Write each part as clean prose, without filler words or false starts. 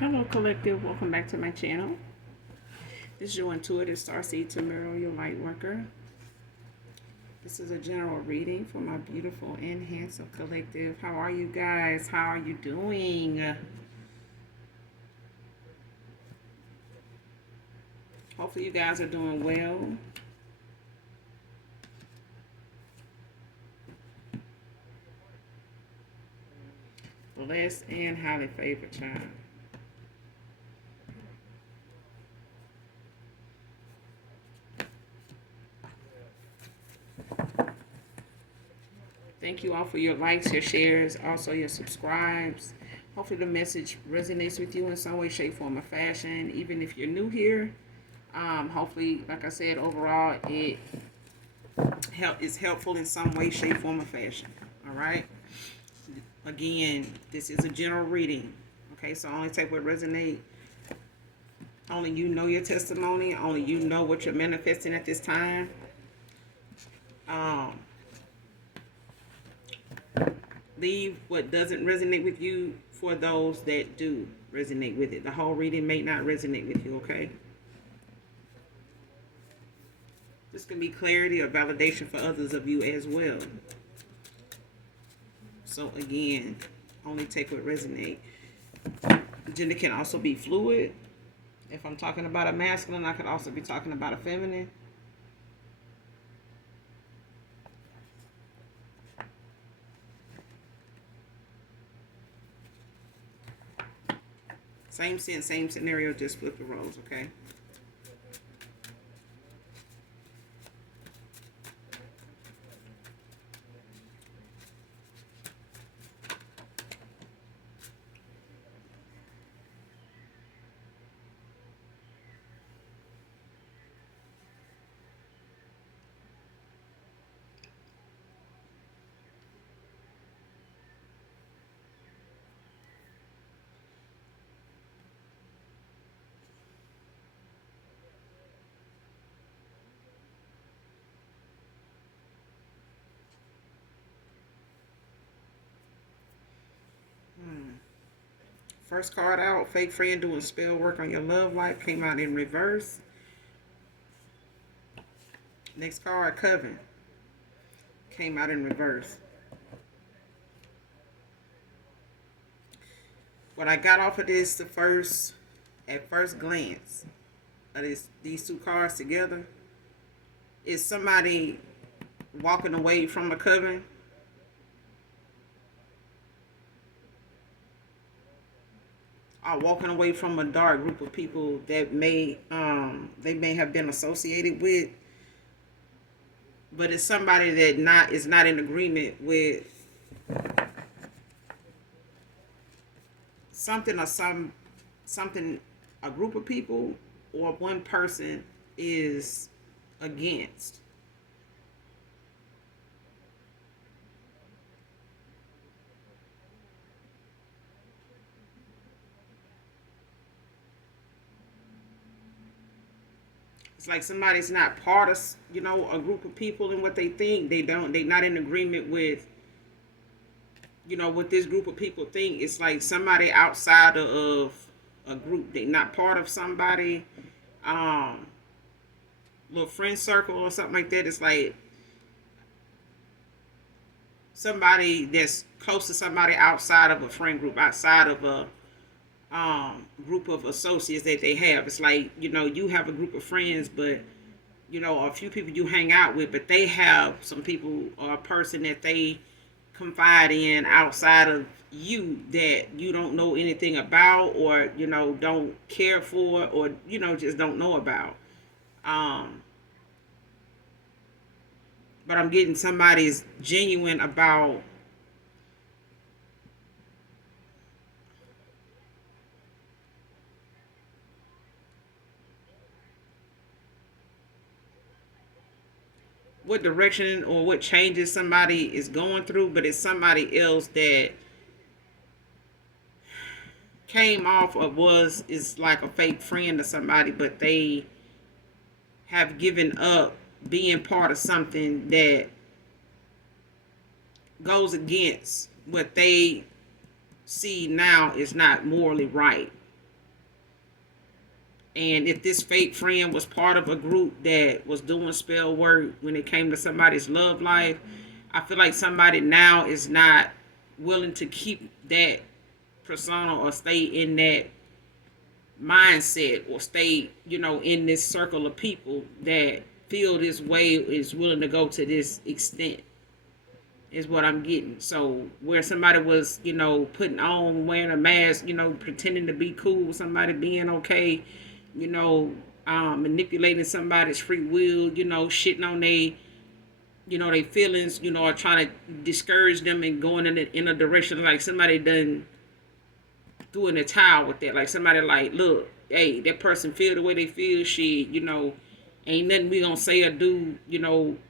Hello, collective. Welcome back to my channel. This is your intuitive starseed Tamara, your light worker. This is a general reading for my beautiful and handsome collective. How are you guys? How are you doing? Hopefully, you guys are doing well. Blessed and highly favored, child. Thank you all for your likes, your shares, also your subscribes. Hopefully the message resonates with you in some way, shape, form, or fashion. Even if you're new here, hopefully, like I said, overall it is helpful in some way, shape, form, or fashion. All right. Again, this is a general reading. Okay, so only take what resonates. Only you know your testimony. Only you know what you're manifesting at this time. Leave what doesn't resonate with you for those that do resonate with it. The whole reading may not resonate with you, okay? This can be clarity or validation for others of you as well. So again, only take what resonates. Gender can also be fluid. If I'm talking about a masculine, I could also be talking about a feminine. Same sense, same scenario, just flip the roles, okay? First card out, fake friend doing spell work on your love life, came out in reverse. Next card, coven, came out in reverse. What I got off of this, at first glance, of these two cards together, is somebody walking away from a coven. Or walking away from a dark group of people that they may have been associated with, but it's somebody that is not in agreement with something or something a group of people or one person is against. It's like somebody's not part of, a group of people and what they think. They're not in agreement with, what this group of people think. It's like somebody outside of a group. They're not part of somebody, little friend circle or something like that. It's like somebody that's close to somebody outside of a friend group, outside of a group of associates that they have. It's like, you have a group of friends, but, a few people you hang out with, but they have some people or a person that they confide in outside of you that you don't know anything about or, don't care for or, just don't know about. But I'm getting somebody's genuine about what direction or what changes somebody is going through, but it's somebody else that came off of is like a fake friend to somebody, but they have given up being part of something that goes against what they see now is not morally right. And if this fake friend was part of a group that was doing spell work when it came to somebody's love life, I feel like somebody now is not willing to keep that persona or stay in that mindset or stay, in this circle of people that feel this way, is willing to go to this extent, is what I'm getting. So where somebody was, putting on, wearing a mask, pretending to be cool, somebody being okay, you know, manipulating somebody's free will, shitting on they feelings, or trying to discourage them and going in a direction like somebody done threw in a towel with that. Like somebody like, look, hey, that person feel the way they feel, shit, ain't nothing we gonna say or do,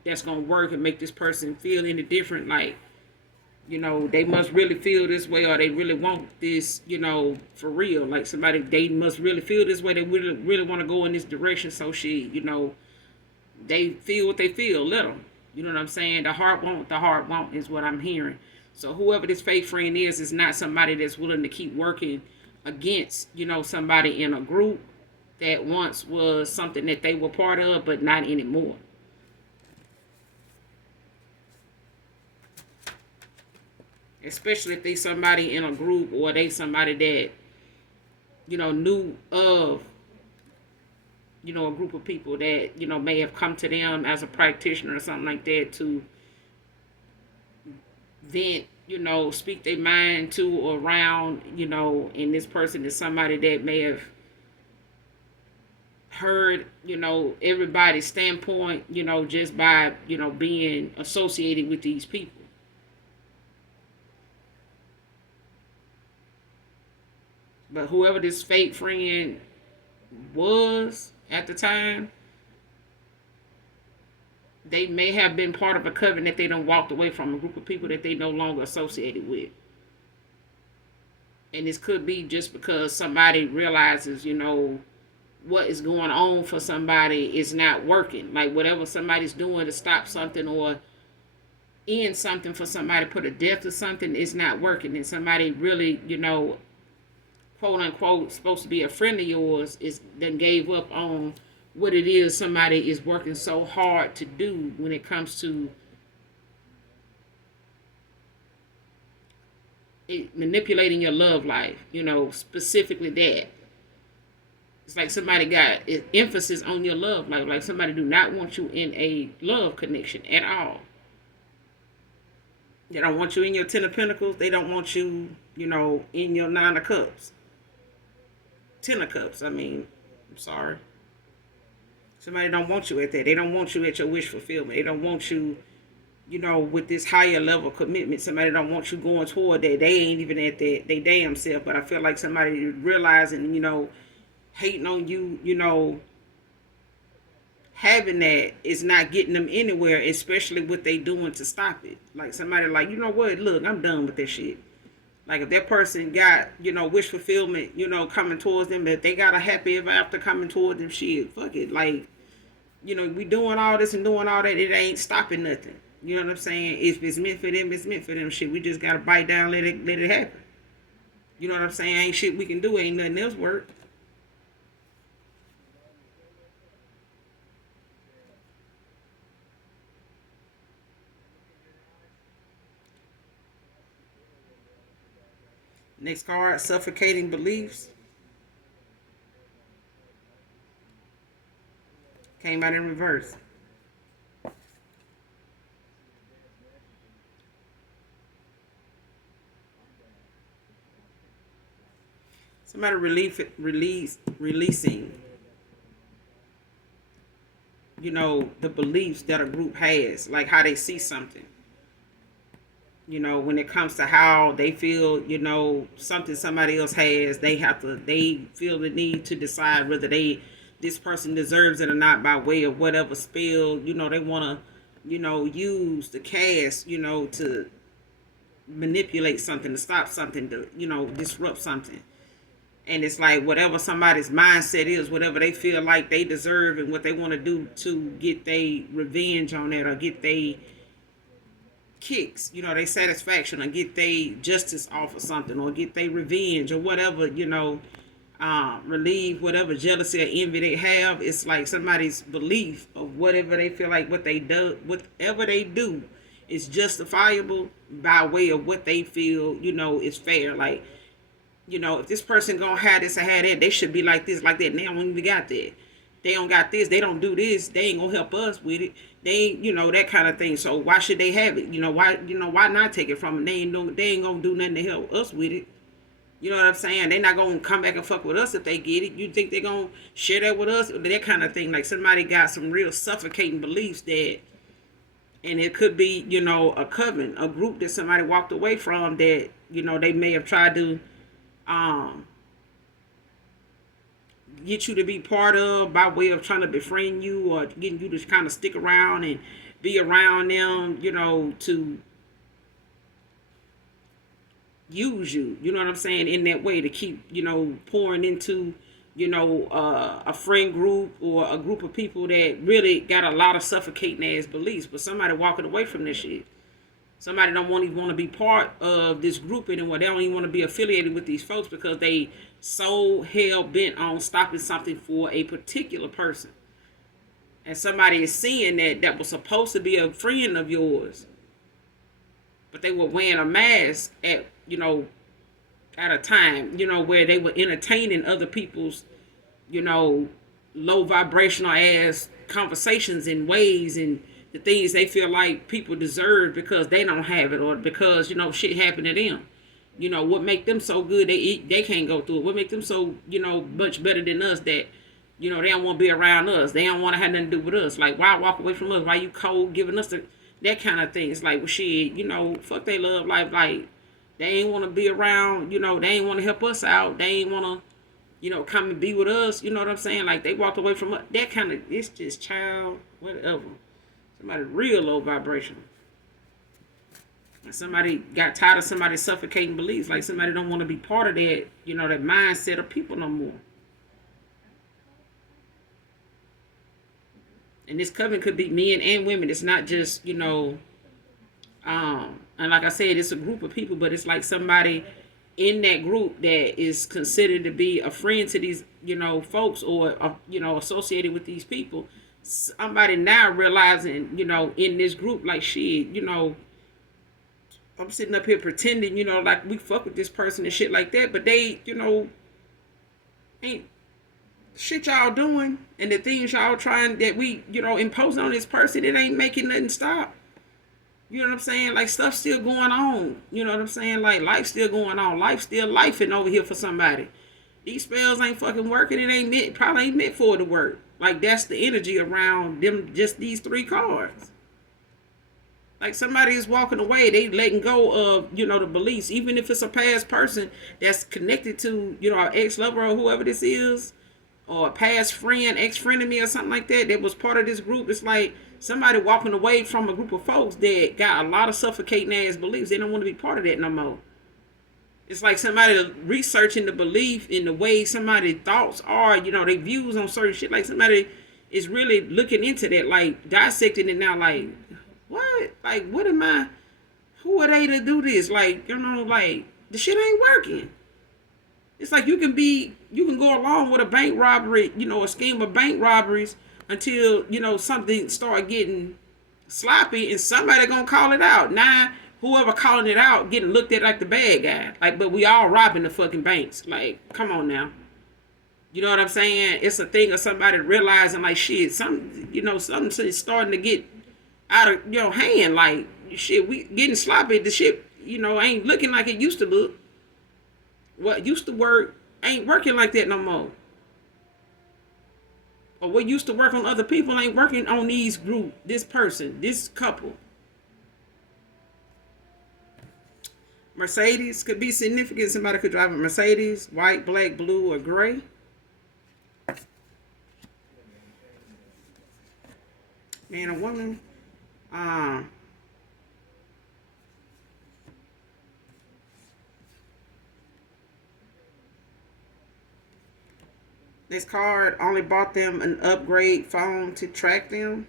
that's gonna work and make this person feel any different. Like, they must really feel this way or they really want this, for real. Like somebody, they must really feel this way. They really, really want to go in this direction. So shit, they feel what they feel. Let them. You know what I'm saying? The heart won't is what I'm hearing. So whoever this fake friend is not somebody that's willing to keep working against, somebody in a group that once was something that they were part of, but not anymore. Especially if they somebody in a group or they somebody that, knew of, a group of people that, may have come to them as a practitioner or something like that to vent, speak their mind to or around, and this person is somebody that may have heard, everybody's standpoint, just by, being associated with these people. But whoever this fake friend was at the time, they may have been part of a coven that they done walked away from, a group of people that they no longer associated with. And this could be just because somebody realizes, what is going on for somebody is not working. Like whatever somebody's doing to stop something or end something for somebody, put a death to something, is not working. And somebody really, quote unquote, supposed to be a friend of yours, is then gave up on what it is somebody is working so hard to do when it comes to manipulating your love life, specifically that. It's like somebody got emphasis on your love life. Like somebody do not want you in a love connection at all. They don't want you in your Ten of Pentacles. They don't want you, in your Nine of Cups. Ten of Cups, I'm sorry. Somebody don't want you at that. They don't want you at your wish fulfillment. They don't want you, with this higher level commitment. Somebody don't want you going toward that. They ain't even at that they damn self. But I feel like somebody realizing, hating on you, having that is not getting them anywhere, especially what they doing to stop it. Like somebody like, what, look, I'm done with this shit. Like if that person got, wish fulfillment, coming towards them, if they got a happy ever after coming towards them, shit, fuck it. Like, we doing all this and doing all that, it ain't stopping nothing. You know what I'm saying? If it's meant for them, it's meant for them. Shit, we just gotta bite down, let it happen. You know what I'm saying? Ain't shit we can do, ain't nothing else work. Next card, suffocating beliefs. Came out in reverse. Somebody releasing, the beliefs that a group has, like how they see something. When it comes to how they feel, something somebody else has, they feel the need to decide whether this person deserves it or not by way of whatever spell, they want to, use the cast, to manipulate something, to stop something, to, disrupt something. And it's like whatever somebody's mindset is, whatever they feel like they deserve and what they want to do to get their revenge on that or get their kicks, their satisfaction or get their justice off of something or get their revenge or whatever, relieve whatever jealousy or envy they have. It's like somebody's belief of whatever they feel like whatever they do is justifiable by way of what they feel, is fair. Like, if this person gonna have this or have that, they should be like this, like that. And they don't even got that. They don't got this. They don't do this. They ain't gonna help us with it. They ain't, that kind of thing. So why should they have it? Why not take it from them? They ain't gonna do nothing to help us with it. You know what I'm saying? They're not gonna come back and fuck with us if they get it. You think they're gonna share that with us? That kind of thing. Like somebody got some real suffocating beliefs that, and it could be, a coven, a group that somebody walked away from that, they may have tried to um get you to be part of by way of trying to befriend you or getting you to kind of stick around and be around them, to use you, you know what I'm saying, in that way to keep, pouring into, a friend group or a group of people that really got a lot of suffocating ass beliefs, but somebody walking away from this shit. Somebody don't even want to be part of this group anymore. They don't even want to be affiliated with these folks because they so hell bent on stopping something for a particular person. And somebody is seeing that was supposed to be a friend of yours, but they were wearing a mask at a time, where they were entertaining other people's, low vibrational ass conversations and ways and the things they feel like people deserve because they don't have it or because, shit happened to them. What make them so good they can't go through it. What make them so, much better than us that, they don't want to be around us. They don't want to have nothing to do with us. Like, why walk away from us? Why you cold giving us that kind of thing? It's like, well, shit, fuck they love life. Like, they ain't want to be around, they ain't want to help us out. They ain't want to, come and be with us. You know what I'm saying? Like, they walked away from us. That kind of, it's just child, whatever. Somebody real low vibration. And somebody got tired of somebody's suffocating beliefs. Like, somebody don't want to be part of that, that mindset of people no more. And this coven could be men and women. It's not just, and like I said, it's a group of people, but it's like somebody in that group that is considered to be a friend to these, folks or, associated with these people. Somebody now realizing, in this group, like, shit, I'm sitting up here pretending, like we fuck with this person and shit like that, but they, ain't shit y'all doing and the things y'all trying that we, impose on this person, it ain't making nothing stop. You know what I'm saying? Like, stuff's still going on. You know what I'm saying? Like, life's still going on. Life's still lifing over here for somebody. These spells ain't fucking working. Probably ain't meant for it to work. Like, that's the energy around them, just these 3 cards. Like, somebody is walking away. They letting go of, the beliefs. Even if it's a past person that's connected to, our ex-lover or whoever this is, or a past friend, ex-friend of me or something like that was part of this group. It's like somebody walking away from a group of folks that got a lot of suffocating ass beliefs. They don't want to be part of that no more. It's like somebody researching the belief in the way somebody's thoughts are, their views on certain shit. Like, somebody is really looking into that, like dissecting it now. Like, what? Like, who are they to do this? Like, like, the shit ain't working. It's like you can go along with a bank robbery, a scheme of bank robberies until, something start getting sloppy and somebody gonna call it out. Now, whoever calling it out getting looked at like the bad guy. Like, but we all robbing the fucking banks. Like, come on now. You know what I'm saying? It's a thing of somebody realizing, like, shit, something's starting to get out of, hand. Like, shit, we getting sloppy. The shit, ain't looking like it used to look. What used to work ain't working like that no more. Or what used to work on other people ain't working on this person, this couple. Mercedes could be significant. Somebody could drive a Mercedes, white, black, blue, or gray. Man or woman. This card only bought them an upgrade phone to track them.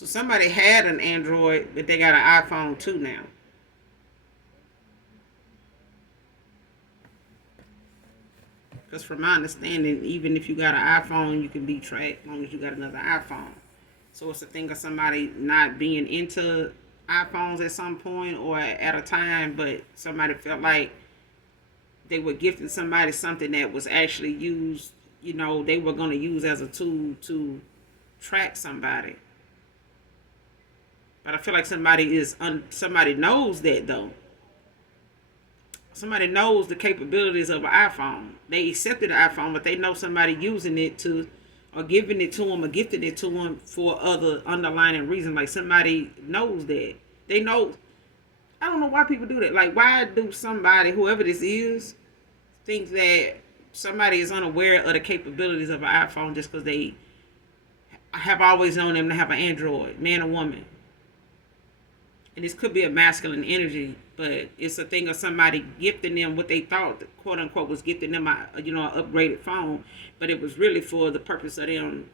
So somebody had an Android, but they got an iPhone too now. Because from my understanding, even if you got an iPhone, you can be tracked as long as you got another iPhone. So it's a thing of somebody not being into iPhones at some point or at a time, but somebody felt like they were gifting somebody something that was actually used, they were going to use as a tool to track somebody. But I feel like somebody knows that though. Somebody knows the capabilities of an iPhone. They accepted the iPhone, but they know somebody using it to, or giving it to them, or gifting it to them for other underlying reasons. Like somebody knows that. They know. I don't know why people do that. Like, why do somebody, whoever this is, think that somebody is unaware of the capabilities of an iPhone just because they have always known them to have an Android, man or woman? And this could be a masculine energy, but it's a thing of somebody gifting them what they thought, quote unquote, was gifting them an upgraded phone, but it was really for the purpose of them,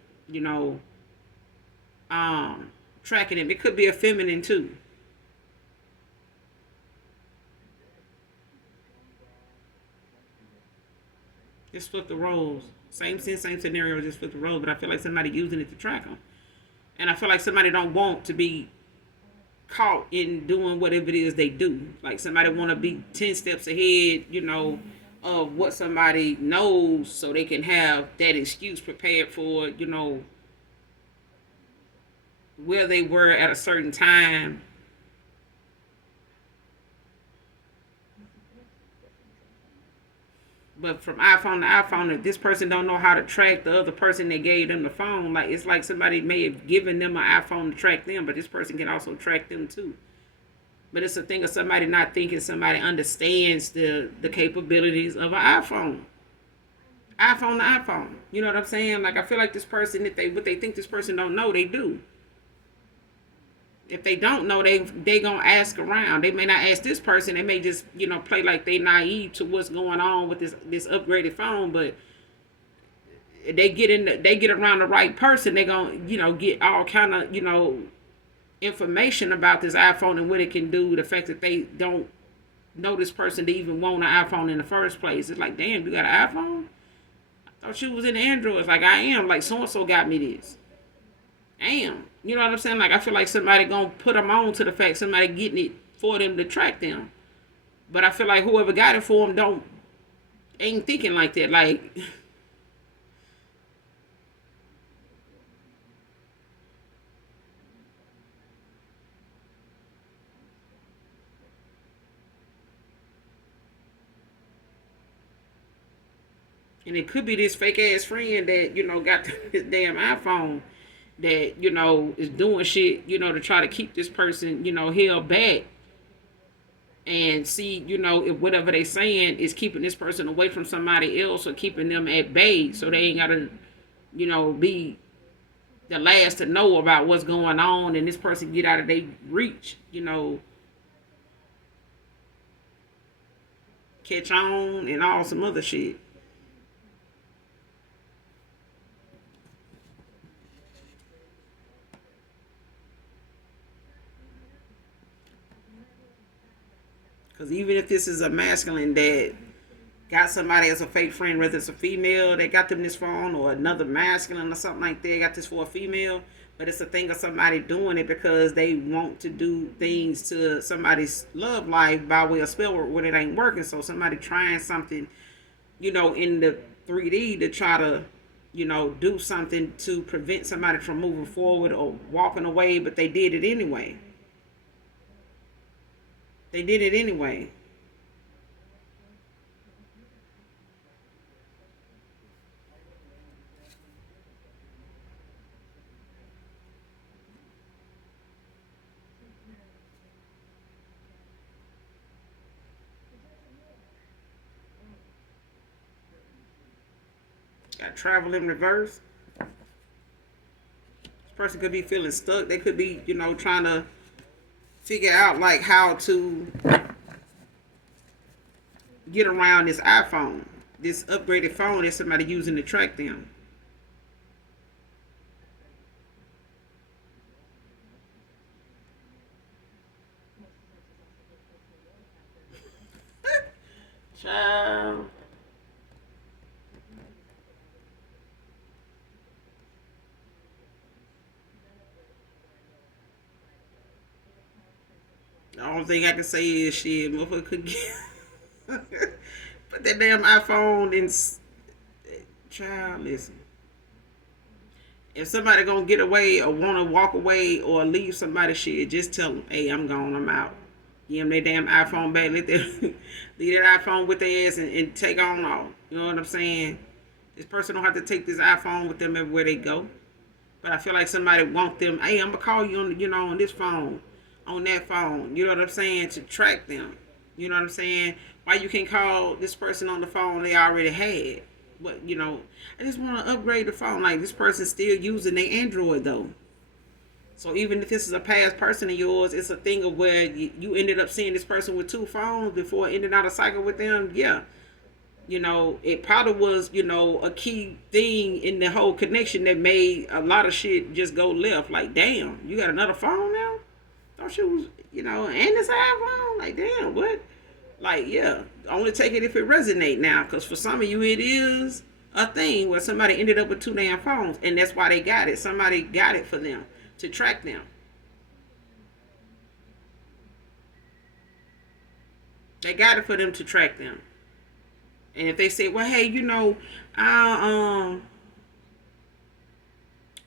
tracking them. It could be a feminine too. Just flip the roles. Same sense, same scenario, just flip the roles. But I feel like somebody using it to track them. And I feel like somebody don't want to be caught in doing whatever it is they do. Like somebody want to be 10 steps ahead, of what somebody knows so they can have that excuse prepared for, where they were at a certain time. But from iPhone to iPhone, if this person don't know how to track the other person that gave them the phone, like it's like somebody may have given them an iPhone to track them, but this person can also track them too. But it's a thing of somebody not thinking somebody understands the capabilities of an iPhone. iPhone to iPhone. You know what I'm saying? Like I feel like this person, if they what they think this person don't know, they do. If they don't know, they gonna ask around. They may not ask this person. They may just play like they naive to what's going on with this upgraded phone. But they get around the right person. They gonna get all kind of information about this iPhone and what it can do. The fact that they don't know this person to even want an iPhone in the first place. It's like, damn, you got an iPhone? I thought you was in Android. It's like, I am. Like so and so got me this. Damn. You know what I'm saying? Like, I feel like somebody gonna put them on to the fact somebody getting it for them to track them. But I feel like whoever got it for them ain't thinking like that. Like, and it could be this fake ass friend that, got this damn iPhone that, is doing shit, to try to keep this person, held back and see, if whatever they saying is keeping this person away from somebody else or keeping them at bay so they ain't gotta, be the last to know about what's going on and this person get out of their reach, catch on and all some other shit. Because even if this is a masculine that got somebody as a fake friend, whether it's a female that got them this phone or another masculine or something like that, got this for a female, but it's a thing of somebody doing it because they want to do things to somebody's love life by way of spell work when it ain't working. So somebody trying something, in the 3D to try to, do something to prevent somebody from moving forward or walking away, but they did it anyway. They did it anyway. Got travel in reverse. This person could be feeling stuck. They could be, trying to figure out like how to get around this iPhone, this upgraded phone that somebody using to track them. Child. The only thing I can say is shit, motherfucker could get put that damn iPhone in. Child, listen. If somebody gonna get away or wanna walk away or leave somebody shit, just tell them, hey, I'm gone, I'm out. Give them their damn iPhone back. Let them leave that iPhone with their ass and take on off. You know what I'm saying? This person don't have to take this iPhone with them everywhere they go. But I feel like somebody want them. Hey, I'm gonna call you on, on this phone, on that phone. You know what I'm saying? To track them. You know what I'm saying? Why you can't call this person on the phone they already had? But I just want to upgrade the phone. Like this person's still using their Android though. So even if this is a past person of yours, it's a thing of where you ended up seeing this person with two phones before ending out a cycle with them. Yeah, it probably was, a key thing in the whole connection that made a lot of shit just go left. Like, damn, you got another phone now? Thought you was, and this iPhone? Like, damn, what? Like, yeah, only take it if it resonate now. Because for some of you, it is a thing where somebody ended up with two damn phones. And that's why they got it. Somebody got it for them to track them. They got it for them to track them. And if they say, well, hey,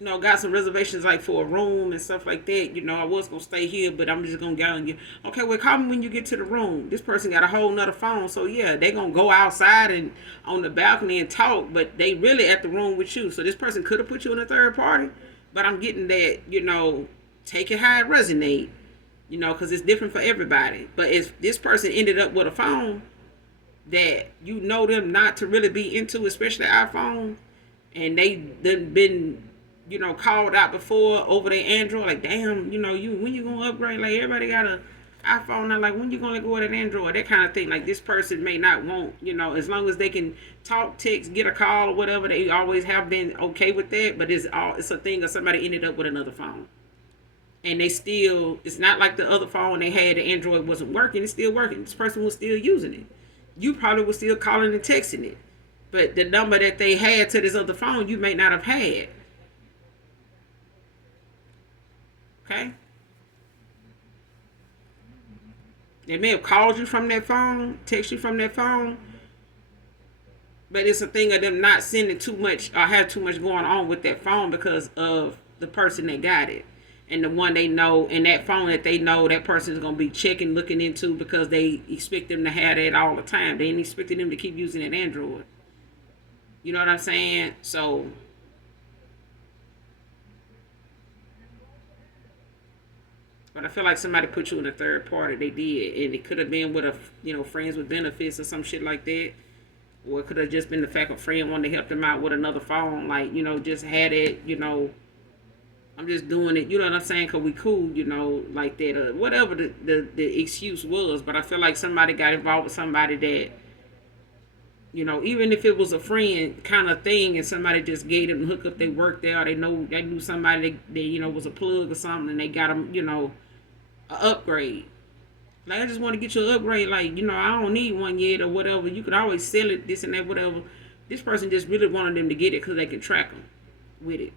I got some reservations like for a room and stuff like that. I was gonna stay here, but I'm just gonna go and get. Okay, well, call me when you get to the room. This person got a whole nother phone, so yeah, they gonna go outside and on the balcony and talk, but they really at the room with you. So this person could have put you in a third party, but I'm getting that. Take it how it resonate. Because it's different for everybody. But if this person ended up with a phone that them not to really be into, especially iPhone, and they done been, called out before over their Android, like damn, you when you gonna upgrade? Like everybody got a iPhone now, like when you gonna go with an Android, that kind of thing. Like this person may not want, as long as they can talk, text, get a call or whatever, they always have been okay with that. But it's a thing of somebody ended up with another phone. And they still, it's not like the other phone they had, the Android wasn't working, it's still working. This person was still using it. You probably was still calling and texting it. But the number that they had to this other phone, you may not have had. Okay? They may have called you from that phone, text you from that phone, but it's a thing of them not sending too much or have too much going on with that phone because of the person that got it. And the one they know, and that phone that they know that person is going to be checking, looking into because they expect them to have that all the time. They ain't expecting them to keep using an Android. You know what I'm saying? So, but I feel like somebody put you in a third party. They did. And it could have been with friends with benefits or some shit like that. Or it could have just been the fact a friend wanted to help them out with another phone. Like, just had it, I'm just doing it, you know what I'm saying, because we cool, like that, or whatever the excuse was. But I feel like somebody got involved with somebody that, even if it was a friend kind of thing and somebody just gave them the hook up, they worked there, or they knew somebody that was a plug or something, and they got them, an upgrade. Like, I just want to get you an upgrade, like, I don't need one yet or whatever. You could always sell it, this and that, whatever. This person just really wanted them to get it because they could track them with it.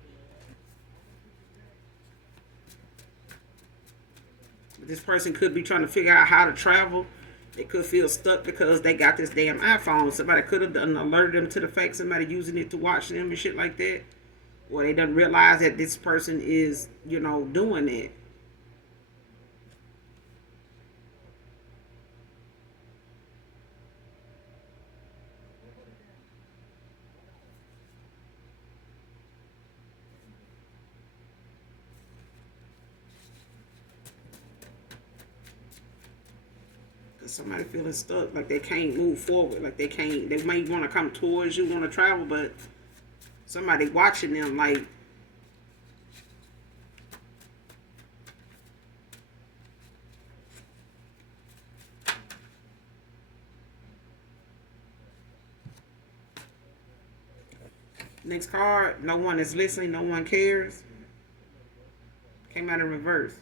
This person could be trying to figure out how to travel. They could feel stuck because they got this damn iPhone. Somebody could have done alerted them to the fact somebody using it to watch them and shit like that. Or they don't realize that this person is, doing it. Somebody feeling stuck, like they can't move forward, like they might want to come towards you, want to travel, but somebody watching them, like, next card, no one is listening, no one cares. Came out in reverse.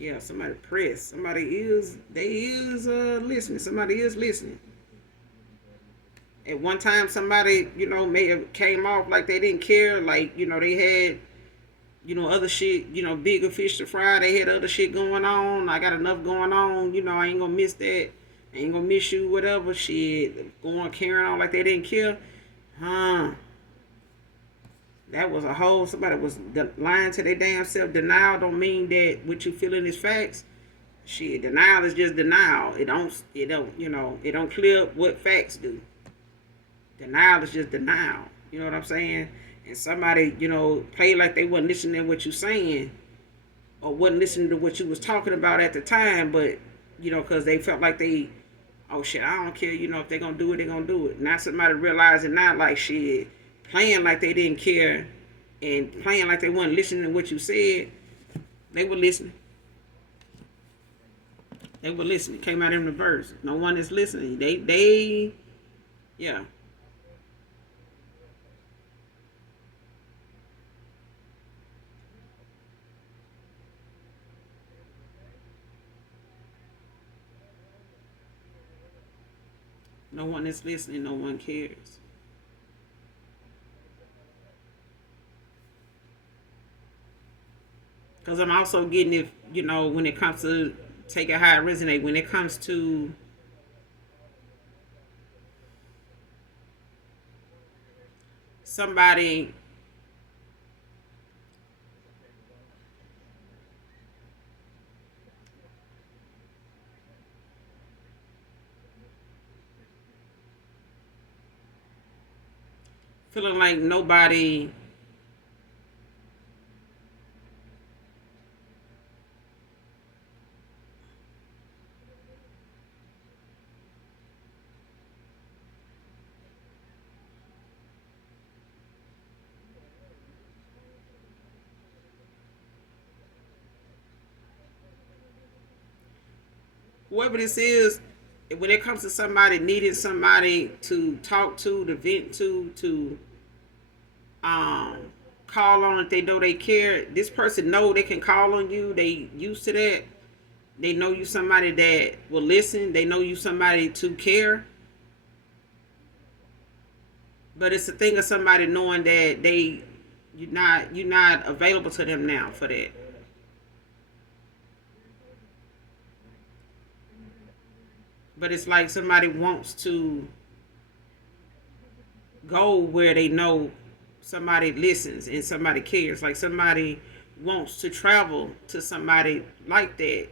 Yeah, somebody press. They is listening. Somebody is listening. At one time, somebody, may have came off like they didn't care. Like, they had, other shit, bigger fish to fry. They had other shit going on. I got enough going on. I ain't gonna miss that. I ain't gonna miss you, whatever. Shit. Going carrying on like they didn't care. Huh. That was a whole, somebody was lying to their damn self. Denial don't mean that what you feeling is facts. Shit, denial is just denial. It don't clear up what facts do. Denial is just denial. You know what I'm saying? And somebody, play like they wasn't listening to what you saying or wasn't listening to what you was talking about at the time, but, because they felt like oh shit, I don't care, if they're gonna do it, they're gonna do it. Now somebody realizing not like shit, playing like they didn't care and playing like they wasn't listening to what you said, they were listening. They were listening. It came out in reverse. No one is listening. Yeah. No one is listening. No one cares. Because I'm also getting it, when it comes to take it how it resonate, when it comes to somebody feeling like nobody whoever this is, when it comes to somebody needing somebody to talk to vent to um call on if they know they care, this person know they can call on you. They used to that. They know you somebody that will listen. They know you somebody to care. But it's a thing of somebody knowing that you're not available to them now for that. But it's like somebody wants to go where they know somebody listens and somebody cares. Like somebody wants to travel to somebody like that.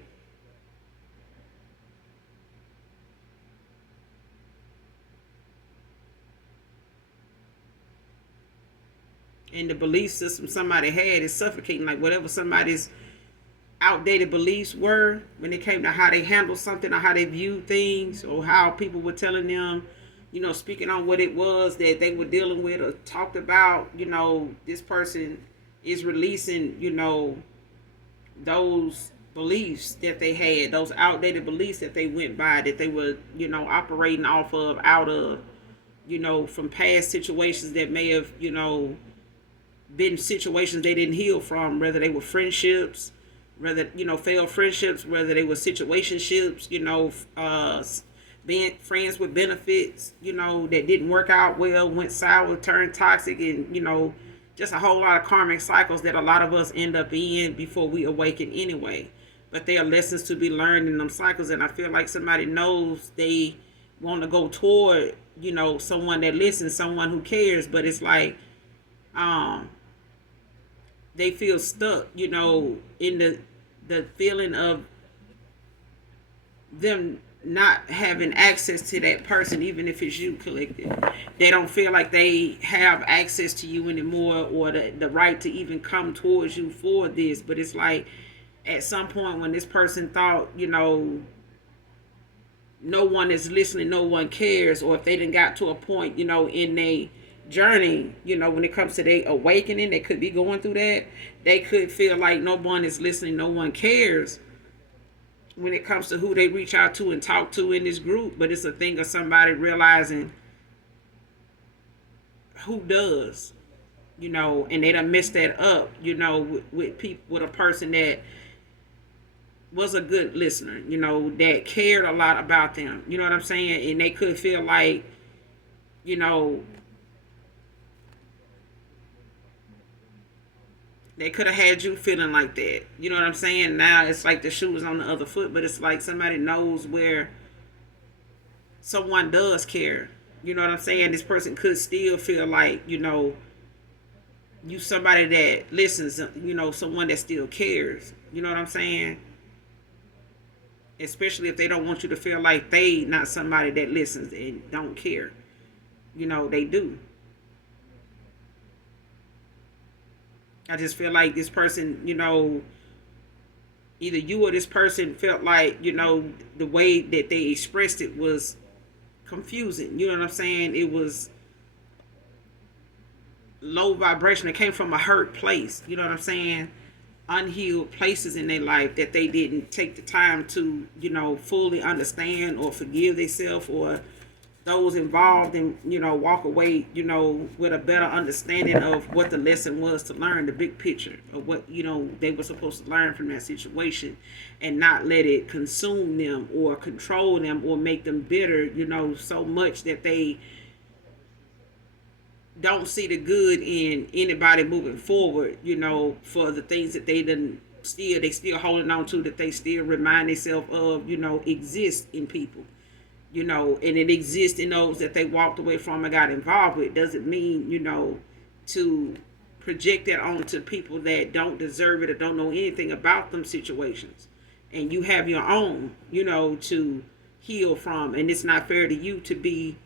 And the belief system somebody had is suffocating. Like whatever somebody's outdated beliefs were when it came to how they handled something or how they viewed things or how people were telling them, speaking on what it was that they were dealing with or talked about, this person is releasing, those beliefs that they had, those outdated beliefs that they went by, that they were, operating off of, out of, from past situations that may have, been situations they didn't heal from, whether they were friendships, whether failed friendships, whether they were situationships, being friends with benefits, that didn't work out well, went sour, turned toxic, and just a whole lot of karmic cycles that a lot of us end up in before we awaken anyway. But there are lessons to be learned in them cycles, and I feel like somebody knows they want to go toward someone that listens, someone who cares, but it's like um they feel stuck, in the feeling of them not having access to that person, even if it's you, collective. They don't feel like they have access to you anymore or the right to even come towards you for this. But it's like at some point when this person thought, no one is listening, no one cares, or if they didn't got to a point, in their journey, when it comes to their awakening, they could be going through that. They could feel like no one is listening, no one cares when it comes to who they reach out to and talk to in this group. But it's a thing of somebody realizing who does, and they done messed that up, with people, with a person that was a good listener, that cared a lot about them. You know what I'm saying? And they could feel like, you know, they could have had you feeling like that. You know what I'm saying? Now it's like the shoe is on the other foot, but it's like somebody knows where someone does care. You know what I'm saying? This person could still feel like, you somebody that listens, someone that still cares. You know what I'm saying? Especially if they don't want you to feel like they not somebody that listens and don't care. They do. I just feel like this person, either you or this person felt like, the way that they expressed it was confusing. You know what I'm saying? It was low vibration. It came from a hurt place. You know what I'm saying? Unhealed places in their life that they didn't take the time to, fully understand or forgive themselves, or those involved and, walk away, with a better understanding of what the lesson was to learn, the big picture of what, they were supposed to learn from that situation, and not let it consume them or control them or make them bitter, so much that they don't see the good in anybody moving forward, for the things that they still holding on to, that they still remind themselves of, exist in people, and it exists in those that they walked away from and got involved with. Doesn't mean, to project that onto people that don't deserve it or don't know anything about them situations. And you have your own, to heal from. And it's not fair to you to be,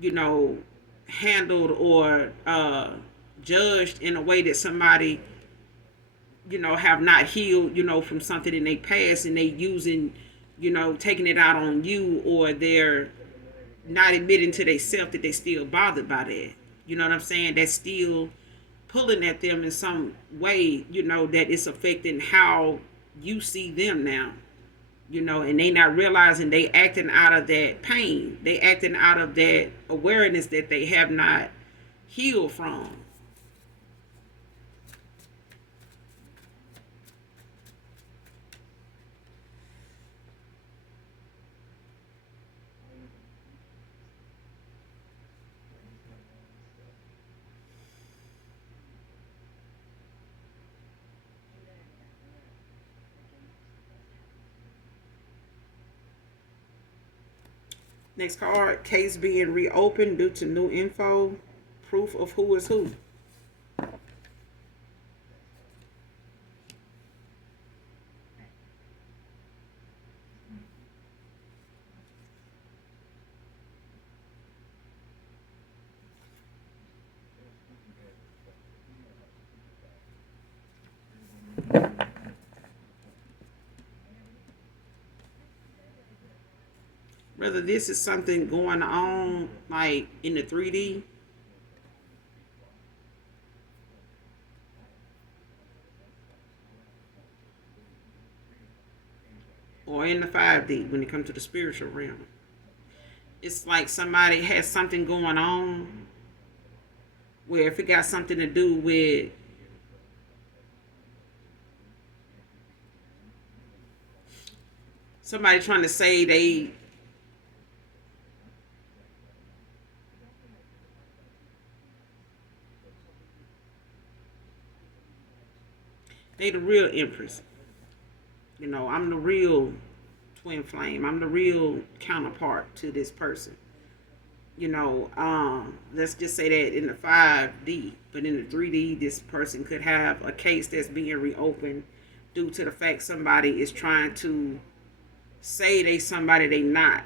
you know, handled or judged in a way that somebody, have not healed, from something in their past, and they using, taking it out on you, or they're not admitting to themselves that they still bothered by that. You know what I'm saying? That's still pulling at them in some way, that it's affecting how you see them now. And they not realizing they acting out of that pain. They acting out of that awareness that they have not healed from. Next card, case being reopened due to new info, proof of who is who. Whether this is something going on like in the 3D, or in the 5D when it comes to the spiritual realm. It's like somebody has something going on where, if it got something to do with somebody trying to say they the real empress. I'm the real twin flame. I'm the real counterpart to this person. Let's just say that in the 5D, but in the 3D, this person could have a case that's being reopened due to the fact somebody is trying to say they somebody they not.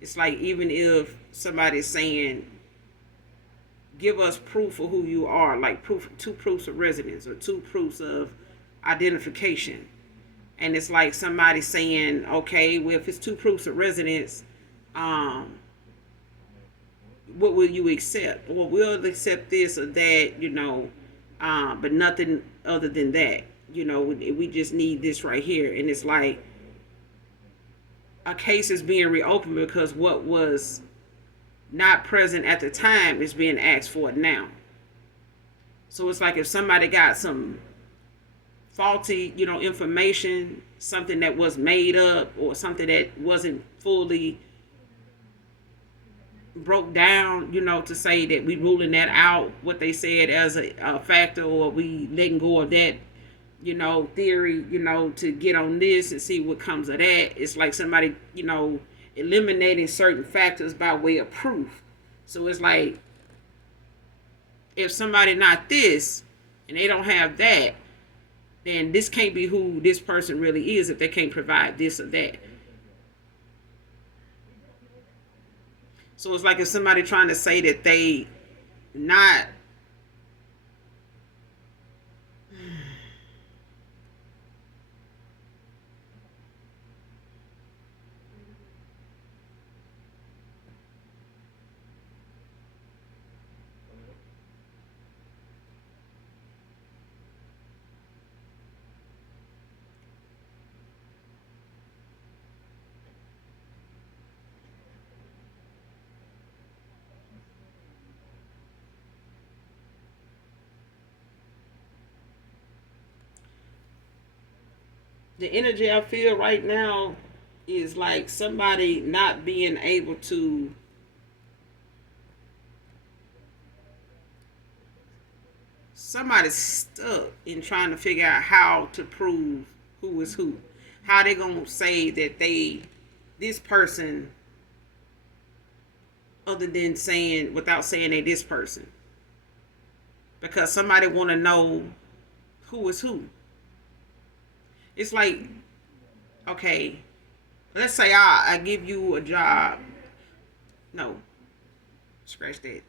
It's like, even if somebody's saying, give us proof of who you are, like two proofs of residence or two proofs of identification. And it's like somebody saying, okay, well, if it's two proofs of residence, what will you accept? Well, we'll accept this or that, but nothing other than that. We just need this right here. And it's like a case is being reopened because what was not present at the time is being asked for now. So it's like if somebody got some faulty, information, something that was made up, or something that wasn't fully broke down, to say that we ruling that out, what they said as a factor, or we letting go of that, theory, to get on this and see what comes of that. It's like somebody, eliminating certain factors by way of proof. So it's like, if somebody not this and they don't have that, then this can't be who this person really is if they can't provide this or that. So it's like if somebody trying to say that they not the energy I feel right now is like somebody not being able to somebody's stuck in trying to figure out how to prove who is who. How they gonna say that this person, other than saying, without saying they this person, because somebody want to know who is who. It's like, okay, let's say I give you a job. No, scratch that.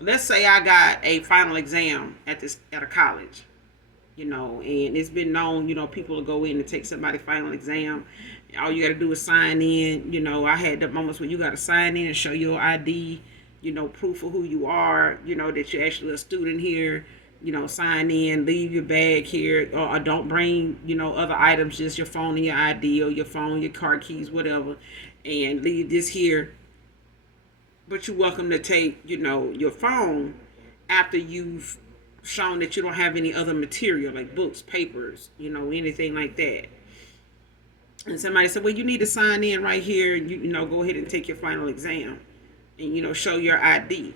Let's say I got a final exam at a college, and it's been known, people will go in and take somebody's final exam. All you got to do is sign in. I had the moments where you got to sign in and show your ID, proof of who you are, that you're actually a student here. Sign in, leave your bag here, or don't bring, other items, just your phone and your ID, or your phone, your car keys, whatever, and leave this here. But you're welcome to take, your phone after you've shown that you don't have any other material like books, papers, anything like that. And somebody said, well, you need to sign in right here, and go ahead and take your final exam, and show your ID.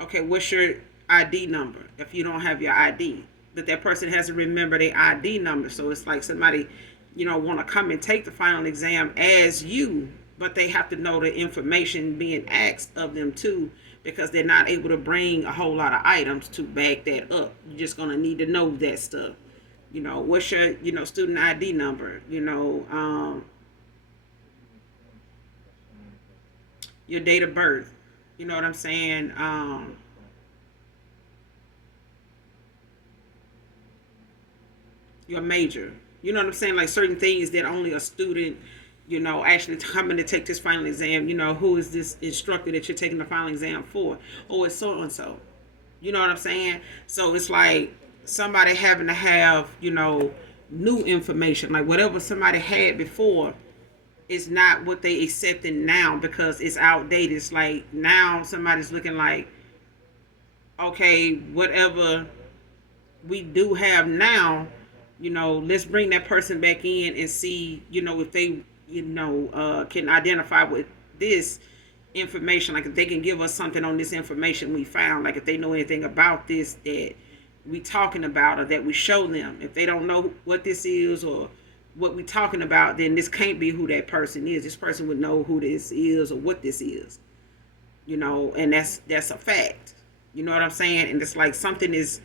Okay, what's your ID number if you don't have your ID? But that person has to remember their ID number. So it's like somebody, want to come and take the final exam as you, but they have to know the information being asked of them too, because they're not able to bring a whole lot of items to back that up. You're just going to need to know that stuff. What's your, student ID number, your date of birth. You know what I'm saying? Your major. You know what I'm saying? Like certain things that only a student, actually coming to take this final exam, who is this instructor that you're taking the final exam for? Oh, it's so and so. You know what I'm saying? So it's like somebody having to have, new information. Like whatever somebody had before is not what they accepting now because it's outdated. It's like now somebody's looking like, okay, whatever we do have now, let's bring that person back in and see, if they, can identify with this information. Like if they can give us something on this information we found, like if they know anything about this that we talking about or that we show them. If they don't know what this is or what we talking about, then this can't be who that person is. This person would know who this is or what this is, and that's a fact. You know what I'm saying? And it's like something is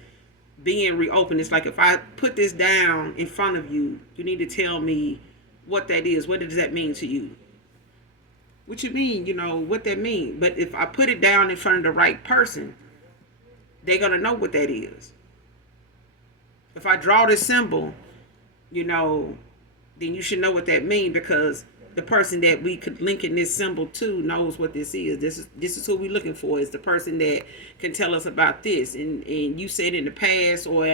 being reopened. It's like if I put this down in front of you, you need to tell me what that is. What does that mean to you? What you mean, what that mean? But if I put it down in front of the right person, they're gonna know what that is. If I draw this symbol, then you should know what that means, because the person that we could link in this symbol to knows what this is. This is who we're looking for, is the person that can tell us about this. And you said in the past or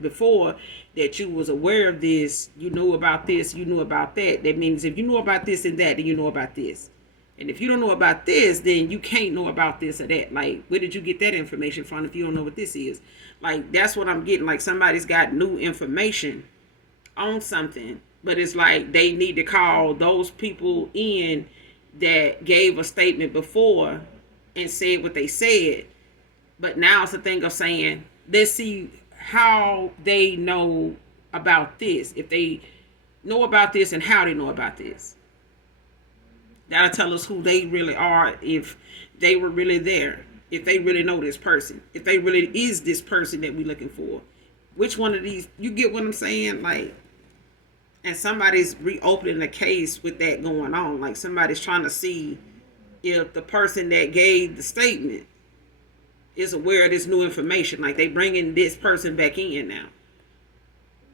before that you was aware of this, you knew about this, you knew about that. That means if you knew about this and that, then you know about this. And if you don't know about this, then you can't know about this or that. Like, where did you get that information from if you don't know what this is? Like, that's what I'm getting. Like, somebody's got new information on something, but it's like they need to call those people in that gave a statement before and said what they said. But now it's a thing of saying, let's see how they know about this. If they know about this and how they know about this. That'll tell us who they really are, if they were really there, if they really know this person, if they really is this person that we're looking for. Which one of these, you get what I'm saying? Like, and somebody's reopening the case with that going on. Like, somebody's trying to see if the person that gave the statement is aware of this new information. Like, they bringing this person back in now.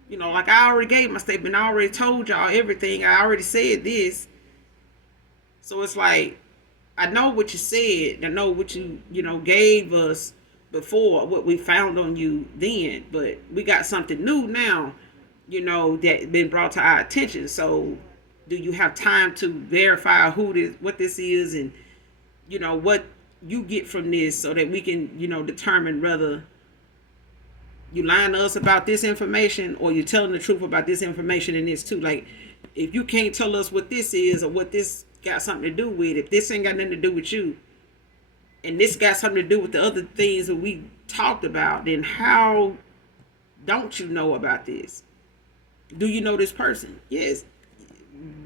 You know, like, I already gave my statement. I already told y'all everything. I already said this. So it's like, I know what you said. I know what you gave us before, what we found on you then. But we got something new now, that been brought to our attention. So do you have time to verify what this is, and, what you get from this, so that we can, determine whether you lying to us about this information or you're telling the truth about this information and this too. Like, if you can't tell us what this is or what this got something to do with, if this ain't got nothing to do with you and this got something to do with the other things that we talked about, then how don't you know about this? Do you know this person? Yes.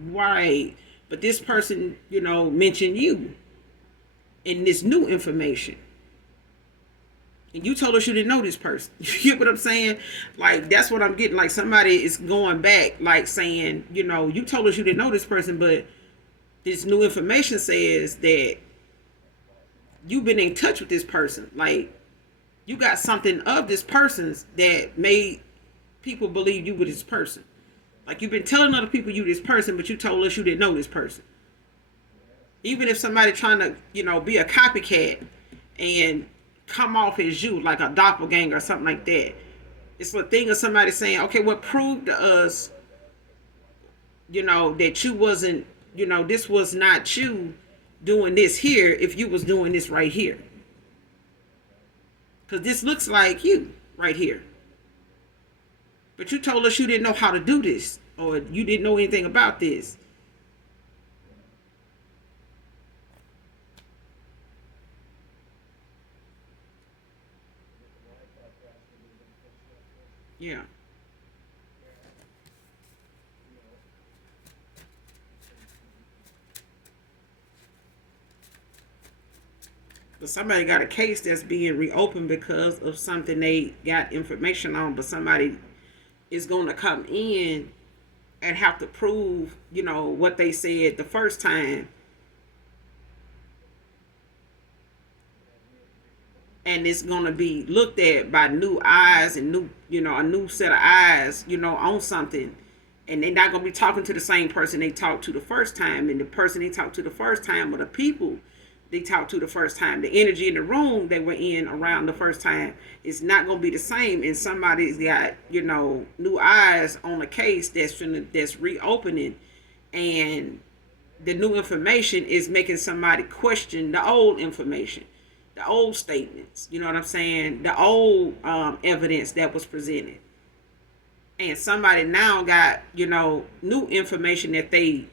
Right. But this person, mentioned you in this new information. And you told us you didn't know this person. You get what I'm saying? Like, that's what I'm getting. Like, somebody is going back, like, saying, you told us you didn't know this person, but this new information says that you've been in touch with this person. Like, you got something of this person's that made people believe you were this person. Like, you've been telling other people you this person, but you told us you didn't know this person. Even if somebody trying to, be a copycat and come off as you, like a doppelganger or something like that. It's a thing of somebody saying, okay, what proved to us, that you wasn't, this was not you doing this here if you was doing this right here. Because this looks like you right here. But you told us you didn't know how to do this, or you didn't know anything about this. Yeah. But somebody got a case that's being reopened because of something they got information on, but somebody is going to come in and have to prove, what they said the first time. And it's going to be looked at by new eyes and a new set of eyes, on something. And they're not going to be talking to the same person they talked to the first time. And the person they talked to the first time, or the people they talked to the first time, the energy in the room they were in around the first time is not going to be the same. And somebody's got, new eyes on a case that's reopening. And the new information is making somebody question the old information, the old statements, you know what I'm saying? The old evidence that was presented. And somebody now got, new information that they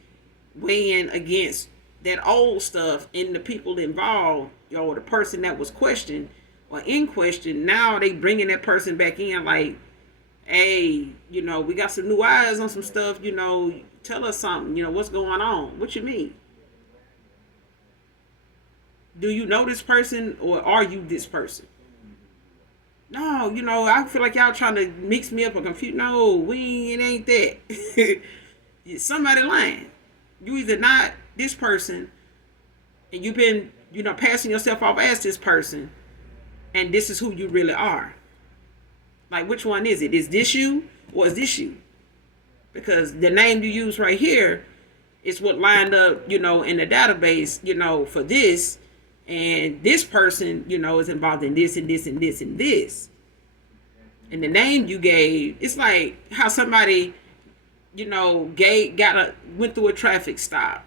weighing against that old stuff, and the people involved, or the person that was questioned or in question. Now they bringing that person back in like, hey, we got some new eyes on some stuff, tell us something, what's going on? What you mean? Do you know this person, or are you this person? No, I feel like y'all trying to mix me up or confuse. No, it ain't that. Somebody lying. You either not this person, and you've been, passing yourself off as this person, and this is who you really are. Like, which one is it? Is this you, or is this you? Because the name you use right here is what lined up, in the database, for this. And this person, is involved in this and this and this and this. And the name you gave, it's like how somebody, went through a traffic stop,